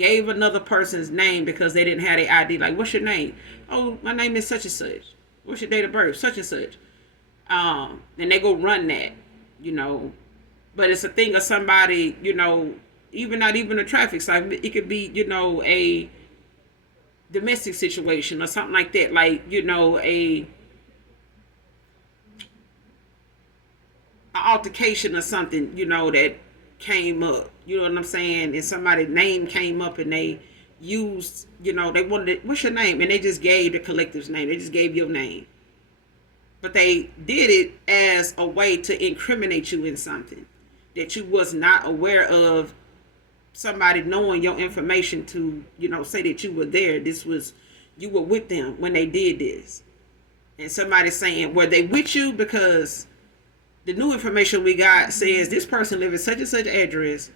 gave another person's name because they didn't have their ID. Like, what's your name? Oh, my name is such and such. What's your date of birth? Such and such. And they go run that, you know. But it's a thing of somebody, you know, even not even a traffic stop. It could be, you know, a domestic situation or something like that. Like, you know, altercation or something, you know, that came up. You know what I'm saying? And somebody's name came up and they used, you know, they wanted it, what's your name? And they just gave the collective's name. They just gave your name. But they did it as a way to incriminate you in something that you was not aware of, somebody knowing your information to, you know, say that you were there. This was, you were with them when they did this. And somebody saying, were they with you? Because the new information we got says this person lives at such and such address.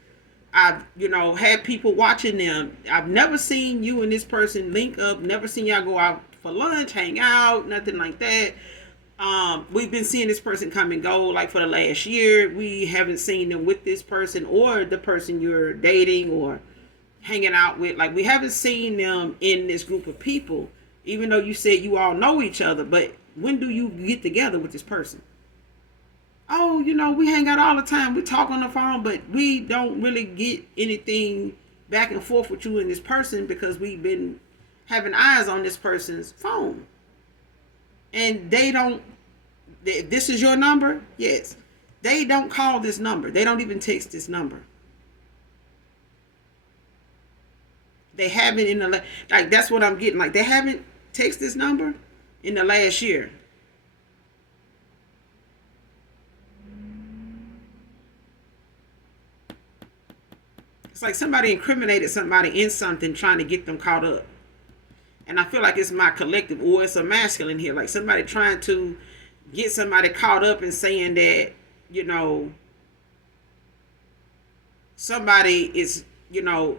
I've, you know, had people watching them. I've never seen you and this person link up, never seen y'all go out for lunch, hang out, nothing like that. We've been seeing this person come and go like for the last year. We haven't seen them with this person or the person you're dating or hanging out with. Like, we haven't seen them in this group of people, even though you said you all know each other. But when do you get together with this person? Oh, you know, we hang out all the time. We talk on the phone, but we don't really get anything back and forth with you and this person because we've been having eyes on this person's phone. And they don't, this is your number? Yes. They don't call this number. They don't even text this number. They haven't in the, like, that's what I'm getting. Like, they haven't texted this number in the last year. It's like somebody incriminated somebody in something trying to get them caught up. And I feel like it's my collective, or it's a masculine here. Like somebody trying to get somebody caught up and saying that, you know, somebody is, you know,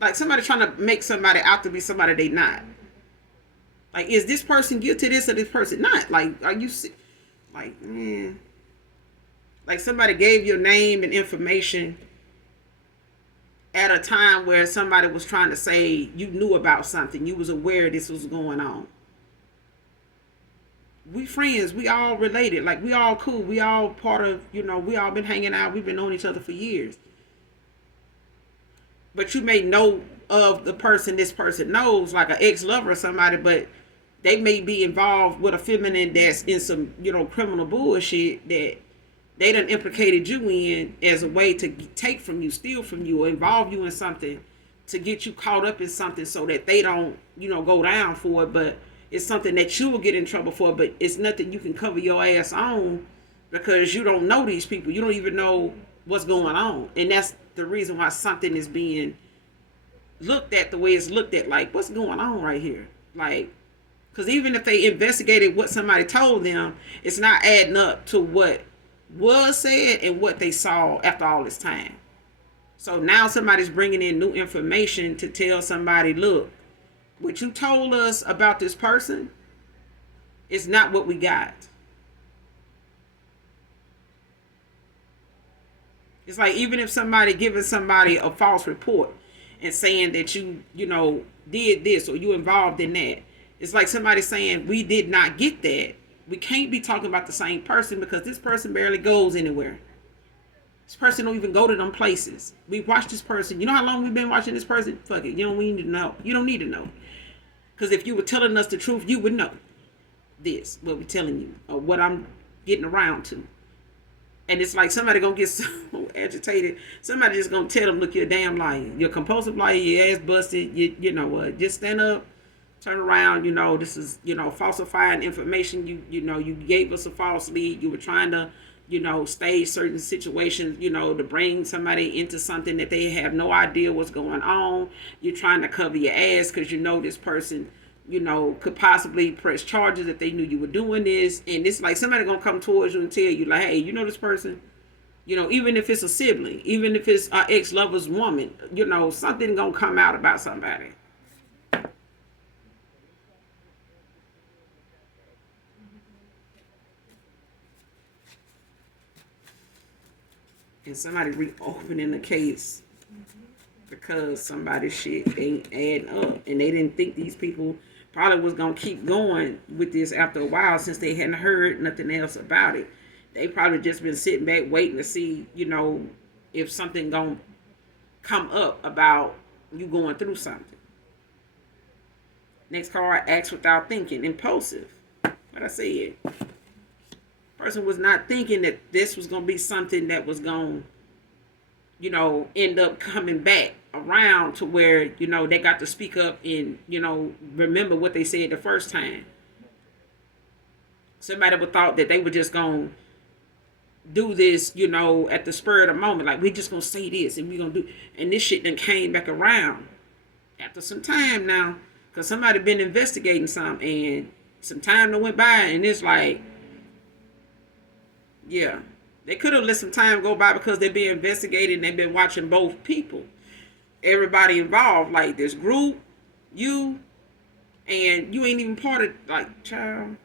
like somebody trying to make somebody out to be somebody they not. Like, is this person guilty of this or this person not? Like, are you, like, man. Like somebody gave your name and information at a time where somebody was trying to say you knew about something, you was aware this was going on. We friends, we all related, like we all cool, we all part of, you know, we all been hanging out, we've been knowing each other for years. But you may know of the person this person knows, like an ex-lover or somebody, but they may be involved with a feminine that's in some, you know, criminal bullshit that they done implicated you in as a way to take from you, steal from you, or involve you in something to get you caught up in something so that they don't, you know, go down for it. But it's something that you will get in trouble for, but it's nothing you can cover your ass on because you don't know these people. You don't even know what's going on. And that's the reason why something is being looked at the way it's looked at. Like, what's going on right here? Like, because even if they investigated what somebody told them, it's not adding up to what was said and what they saw after all this time. So now somebody's bringing in new information to tell somebody, look, what you told us about this person is not what we got. It's like, even if somebody giving somebody a false report and saying that you know, did this or you involved in that, it's like somebody saying we did not get that. We can't be talking about the same person because this person barely goes anywhere. This person don't even go to them places. We watched this person. You know how long we've been watching this person? Fuck it. You don't need to know. You don't need to know. Because if you were telling us the truth, you would know this, what we're telling you, or what I'm getting around to. And it's like somebody gonna get so agitated. Somebody just gonna tell them, look, you're a damn liar. You're a compulsive liar. Your ass busted. You know what? Just stand up, turn around. You know, this is, you know, falsifying information. You know, you gave us a false lead. You were trying to, you know, stage certain situations, you know, to bring somebody into something that they have no idea what's going on. You're trying to cover your ass because you know this person, you know, could possibly press charges if they knew you were doing this. And it's like somebody gonna come towards you and tell you, like, hey, you know this person? You know, even if it's a sibling, even if it's an ex-lover's woman, you know, something gonna come out about somebody. And somebody reopening the case. because somebody's shit ain't adding up, and they didn't think these people probably was gonna keep going with this after a while, since they hadn't heard nothing else about it. They probably just been sitting back waiting to see, if something gonna come up about you going through something. Next card, acts without thinking, impulsive. What I said, person was not thinking that this was gonna be something that was gonna, end up coming back around to where, they got to speak up and, remember what they said the first time. Somebody would thought that they were just gonna do this, at the spur of the moment. Like, we just gonna say this and we gonna do, and this shit then came back around after some time now, because somebody been investigating something and some time that went by, and it's like, yeah, they could have let some time go by because they've been investigated and they've been watching both people, everybody involved, like this group, you, and you ain't even part of, like, child.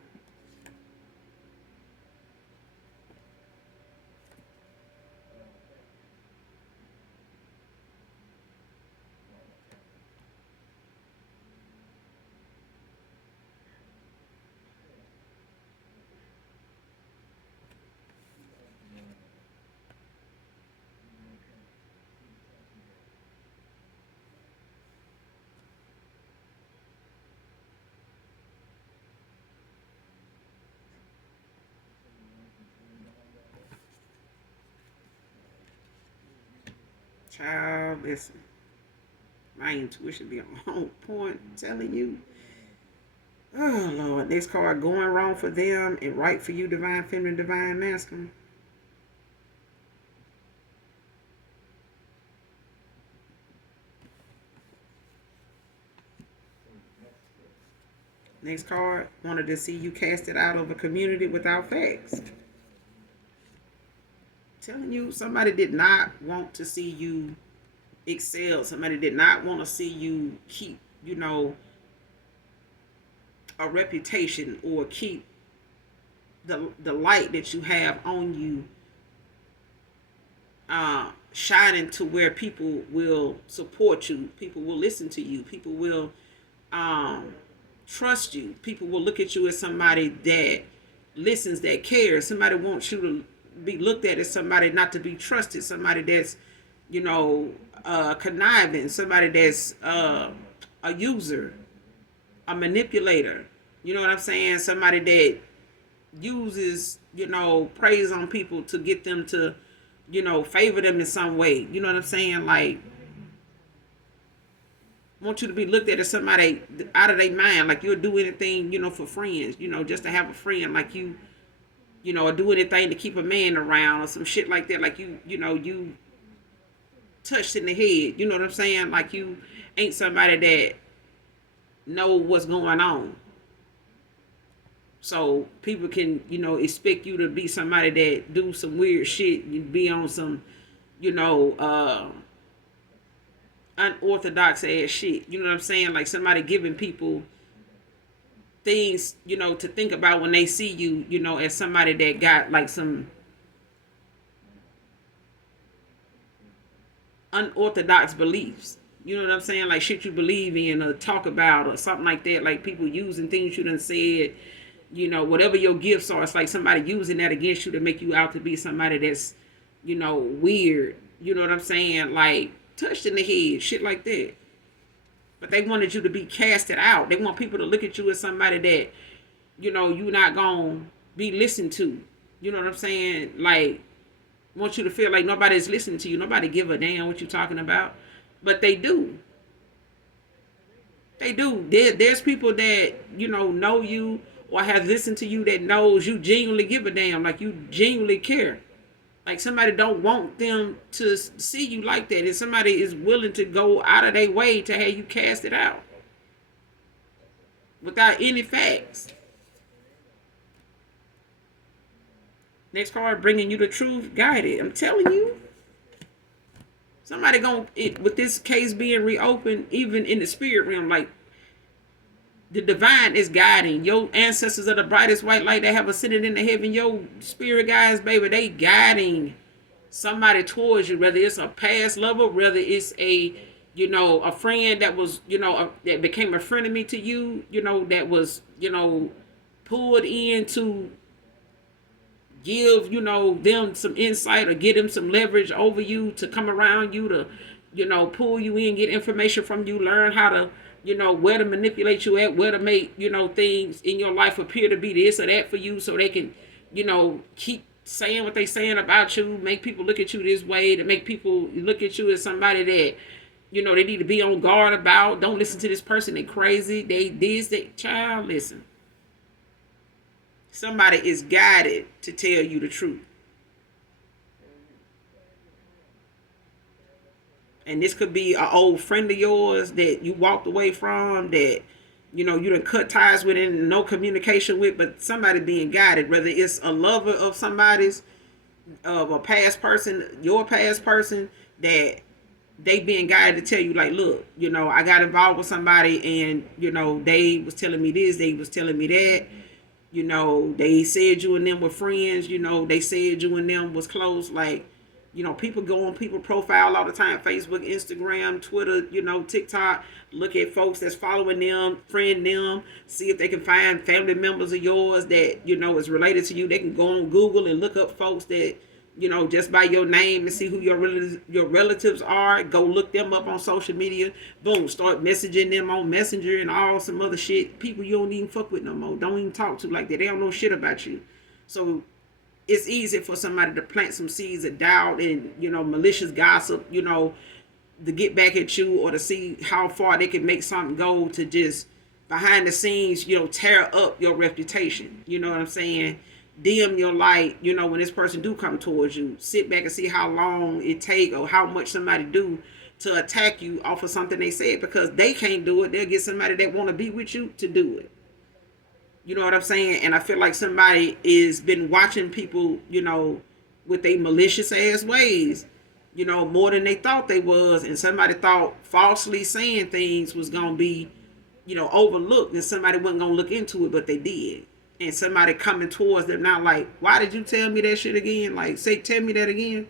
Child, listen. My intuition be on point, I'm telling you. Oh, Lord. Next card, going wrong for them and right for you, divine feminine, divine masculine. Next card, wanted to see you cast it out of a community without facts. Telling you, somebody did not want to see you excel. Somebody did not want to see you keep, a reputation, or keep the light that you have on you shining to where people will support you, people will listen to you, people will trust you, people will look at you as somebody that listens, that cares. Somebody wants you to be looked at as somebody not to be trusted, somebody that's, conniving, somebody that's a user, a manipulator. You know what I'm saying? Somebody that uses, praise on people to get them to, favor them in some way. You know what I'm saying? Like, want you to be looked at as somebody out of their mind, like you'll do anything, for friends, just to have a friend, like you or do anything to keep a man around or some shit like that, like you touched in the head, you know what I'm saying? Like, you ain't somebody that know what's going on. So people can, expect you to be somebody that do some weird shit, you be on some, unorthodox ass shit. You know what I'm saying? Like somebody giving people things, to think about when they see you, as somebody that got like some unorthodox beliefs. You know what I'm saying? Like shit you believe in or talk about or something like that. Like people using things you done said, whatever your gifts are. It's like somebody using that against you to make you out to be somebody that's, weird. You know what I'm saying? Like touched in the head, shit like that. But they wanted you to be casted out. They want people to look at you as somebody that, you're not going to be listened to. You know what I'm saying? Like, want you to feel like nobody's listening to you. Nobody give a damn what you're talking about. But they do. They do. There's people that, know you or have listened to you that knows you genuinely give a damn. Like, you genuinely care. Like, somebody don't want them to see you like that. And somebody is willing to go out of their way to have you cast it out. Without any facts. Next card, bringing you the truth, guided. I'm telling you. Somebody with this case being reopened, even in the spirit realm, like, the divine is guiding. Your ancestors are the brightest white light that have ascended into heaven. Your spirit guides, baby, they guiding somebody towards you, whether it's a past lover, whether it's a a friend that was, that became a frenemy to you, that was, pulled in to give, them some insight or get them some leverage over you to come around you to, pull you in, get information from you, learn how to, where to manipulate you at, where to make, things in your life appear to be this or that for you so they can, keep saying what they saying about you, make people look at you this way, to make people look at you as somebody that, they need to be on guard about. Don't listen to this person, they crazy, they this, they, child, listen. Somebody is guided to tell you the truth. And this could be an old friend of yours that you walked away from, that, you done cut ties with and no communication with, but somebody being guided, whether it's a lover of somebody's, of a past person, your past person, that they being guided to tell you, like, look, I got involved with somebody and, they was telling me this, they was telling me that. They said you and them were friends. They said you and them was close. Like, people go on people profile all the time, Facebook, Instagram, Twitter, TikTok, look at folks that's following them, friend them, see if they can find family members of yours that, is related to you. They can go on Google and look up folks that, just by your name and see who your relatives are. Go look them up on social media. Boom, start messaging them on Messenger and all some other shit. People you don't even fuck with no more. Don't even talk to like that. They don't know shit about you. So it's easy for somebody to plant some seeds of doubt and, malicious gossip, to get back at you or to see how far they can make something go to just behind the scenes, tear up your reputation. You know what I'm saying? Dim your light, when this person do come towards you. Sit back and see how long it take or how much somebody do to attack you off of something they said, because they can't do it. They'll get somebody that want to be with you to do it. You know what I'm saying? And I feel like somebody is been watching people, with their malicious ass ways, more than they thought they was. And somebody thought falsely saying things was going to be, overlooked, and somebody wasn't going to look into it, but they did. And somebody coming towards them now like, why did you tell me that shit again? Like, tell me that again.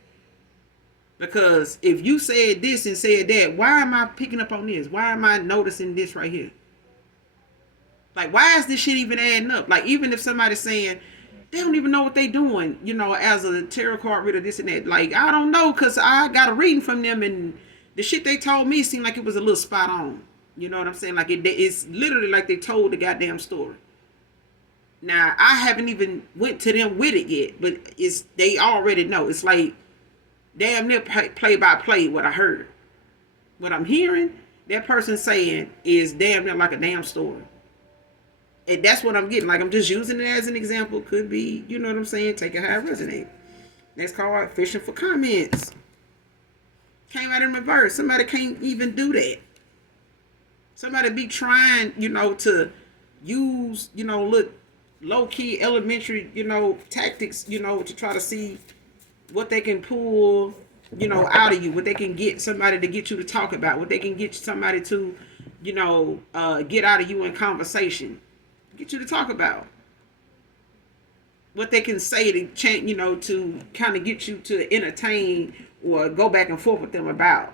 Because if you said this and said that, why am I picking up on this? Why am I noticing this right here? Like, why is this shit even adding up? Like, even if somebody's saying, they don't even know what they doing, as a tarot card reader, this and that. Like, I don't know, because I got a reading from them, and the shit they told me seemed like it was a little spot on. You know what I'm saying? Like, it's literally like they told the goddamn story. Now, I haven't even went to them with it yet, but they already know. It's like damn near play by play what I heard. What I'm hearing, that person saying is damn near like a damn story. And that's what I'm getting. Like, I'm just using it as an example. Could be, you know what I'm saying? Take it how it resonates. Next card, fishing for comments. Came out in reverse. Somebody can't even do that. Somebody be trying, to use, look, low-key elementary, tactics, to try to see what they can pull, out of you, what they can get somebody to get you to talk about, what they can get somebody to, get out of you in conversation, get you to talk about, what they can say to change, to kind of get you to entertain or go back and forth with them about,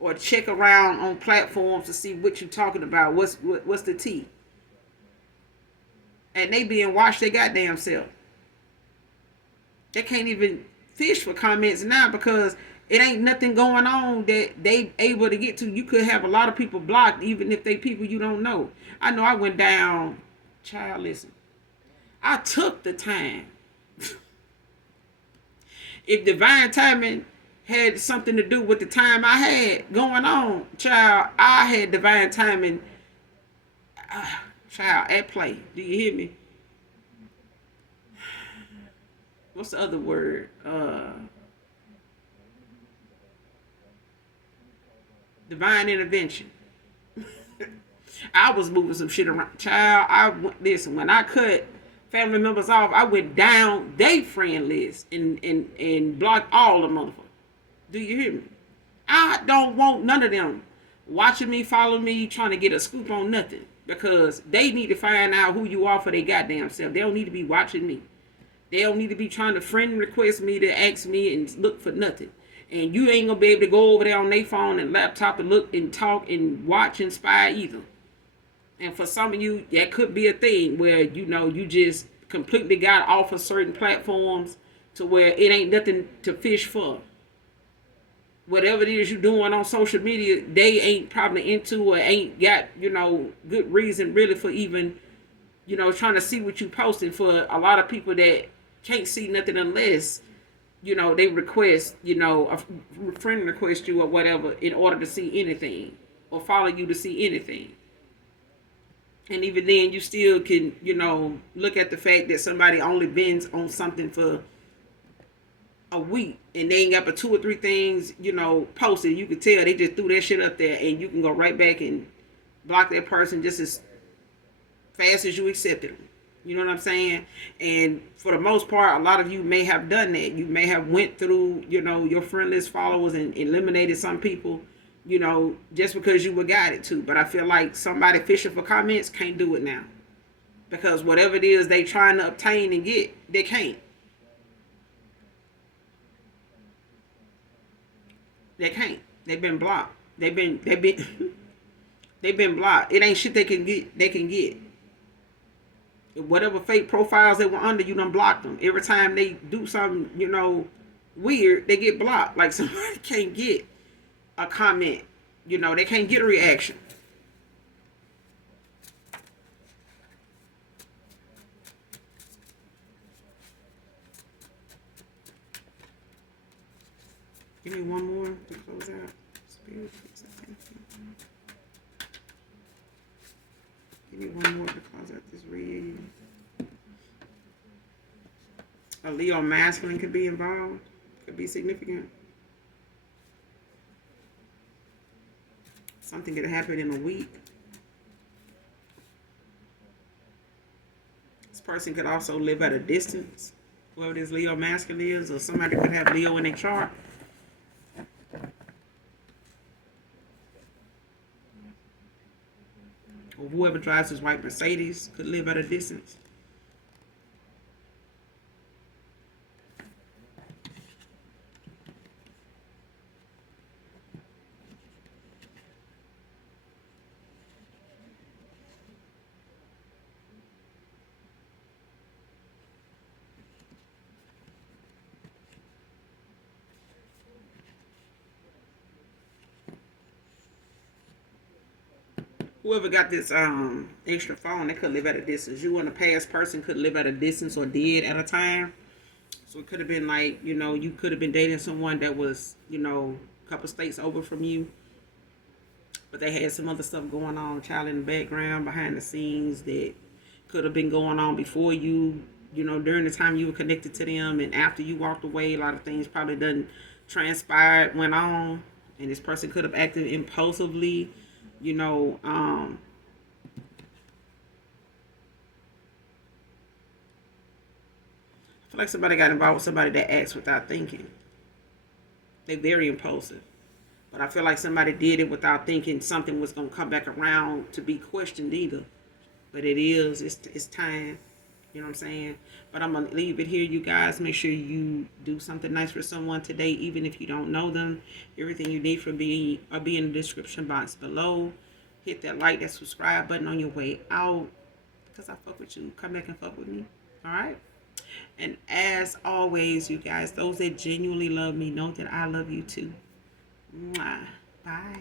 or check around on platforms to see what you're talking about, what's the tea. And they being watched their goddamn self. They can't even fish for comments now because it ain't nothing going on that they able to get to. You could have a lot of people blocked, even if they people you don't know. I know I went down, child, listen. I took the time. If divine timing had something to do with the time I had going on, child, I had divine timing. Child, at play. Do you hear me? What's the other word? Divine intervention. I was moving some shit around. Child, listen, when I cut family members off, I went down their friend list and blocked all the motherfuckers. Do you hear me? I don't want none of them watching me, following me, trying to get a scoop on nothing. Because they need to find out who you are for their goddamn self. They don't need to be watching me. They don't need to be trying to friend request me to ask me and look for nothing. And you ain't gonna be able to go over there on their phone and laptop and look and talk and watch and spy either. And for some of you, that could be a thing where, you just completely got off of certain platforms to where it ain't nothing to fish for. Whatever it is you're doing on social media, they ain't probably into or ain't got, good reason really for even, trying to see what you posting. For a lot of people that can't see nothing unless, they request, a friend request you or whatever in order to see anything or follow you to see anything. And even then, you still can, look at the fact that somebody only bends on something for a week and they ain't got but 2 or 3 things, posted. You can tell they just threw that shit up there, and you can go right back and block that person just as fast as you accepted them. You know what I'm saying? And for the most part, a lot of you may have done that. You may have went through, your friend list followers and eliminated some people, just because you were guided to. But I feel like somebody fishing for comments can't do it now. Because whatever it is they trying to obtain and get, they can't. They can't. They've been blocked. They've been blocked. It ain't shit they can get. They can get. Whatever fake profiles they were under, you done blocked them. Every time they do something, weird, they get blocked. Like somebody can't get a comment. They can't get a reaction. Give me one more to close out. Spirit, please, I thank you. Give me one more to close out this read. A Leo masculine could be involved. Could be significant. Something could happen in a week. This person could also live at a distance. Whoever this Leo masculine is, or somebody could have Leo in their chart. Or whoever drives his white Mercedes could live at a distance. Whoever got this extra phone, they could live at a distance. You and a past person could live at a distance or did at a time. So it could have been like, you could have been dating someone that was, a couple states over from you. But they had some other stuff going on, child in the background, behind the scenes that could have been going on before you, during the time you were connected to them. And after you walked away, a lot of things probably done transpired, went on. And this person could have acted impulsively. I feel like somebody got involved with somebody that acts without thinking. They're very impulsive. But I feel like somebody did it without thinking something was going to come back around to be questioned either. But it's time. You know what I'm saying? But I'm going to leave it here, you guys. Make sure you do something nice for someone today, even if you don't know them. Everything you need for me will be in the description box below. Hit that like, that subscribe button on your way out. Because I fuck with you. Come back and fuck with me. All right? And as always, you guys, those that genuinely love me know that I love you too. Mwah. Bye.